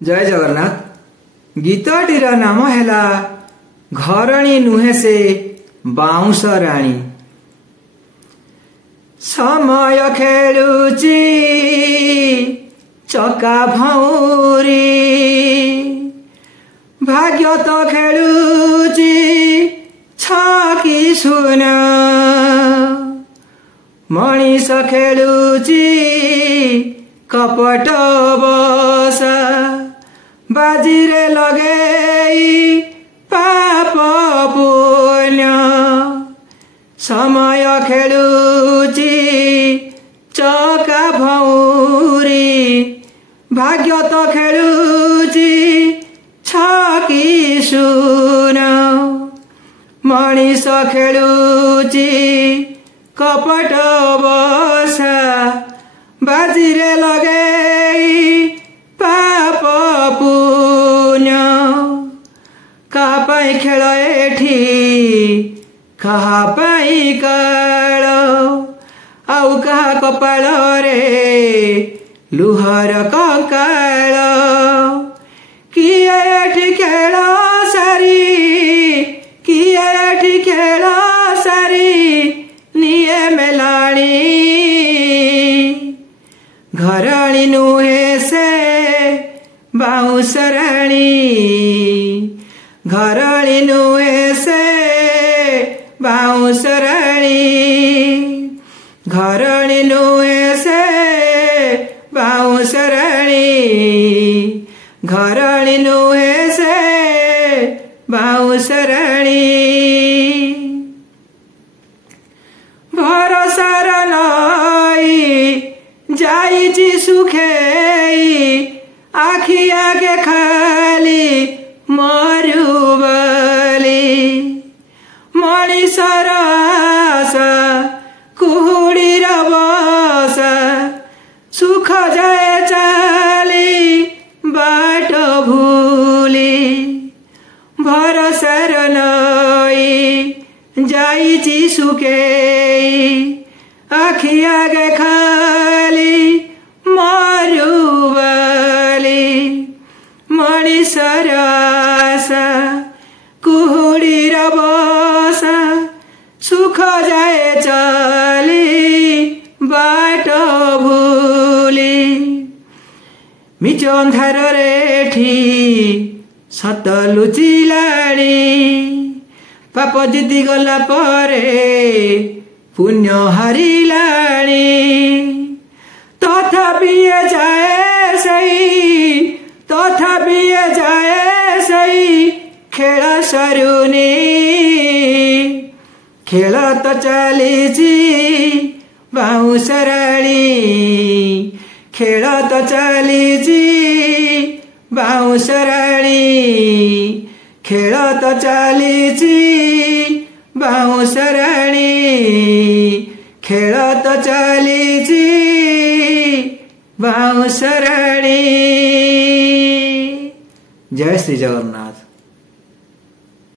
जय जगन्नाथ। गीतटीर नाम है घरणी नुहे से बाउंस राणी। समय खेलुची चका भौरी, भाग्य तो खेलुची छकी सुन। मनीष खेलुची कपट बसा, बाजीरे लगेई पाप पुण्य। समय खेलुची चका भौरी, भाग्य तो खेलुची छकी सुन। मनीष खेलुची कपट बसा, बाजीरे लगेई पाप पुण्य। कहा पाई खेल एठी, कहा पाई काल, आउ कहा कपाल रे लुहर कंकाल। किए एठी खेल सारी, किए एठी खेल सारी, निये मेलाणी। घरणी नुहे से बाउंस राणी, घरणी नुहे से बाउंस राणी। घरणी नुहे से बाउंस राणी, घरणी नुहे से बाउंस राणी। भरोसार नई जाइची सुखेई, आखि आगे खाली मरु बली। मनीषर आशा कुहुडीर बसा, सुख जाए चाली बाट भूली। भरोसार नई जाइची सुखेई, आखि आगे खाली मरु बली। मनीषर आशा कुहुडीर बसा, सुख जाए चली बाट भूली। मिच अंधार रेठी सत लुचिलाणी, पाप जीति गला परे पुण्य हारिलाणी। तथापि जाए सही, तथापि जाए सही, खेल सरुनी। खेल तो चलीची बाउंस राणी, खेल तो चलीची बाउंस राणी। खेल तो चलीची बाउंस राणी, खेल तो चलीची बाउंस राणी। जय श्री जगन्नाथ।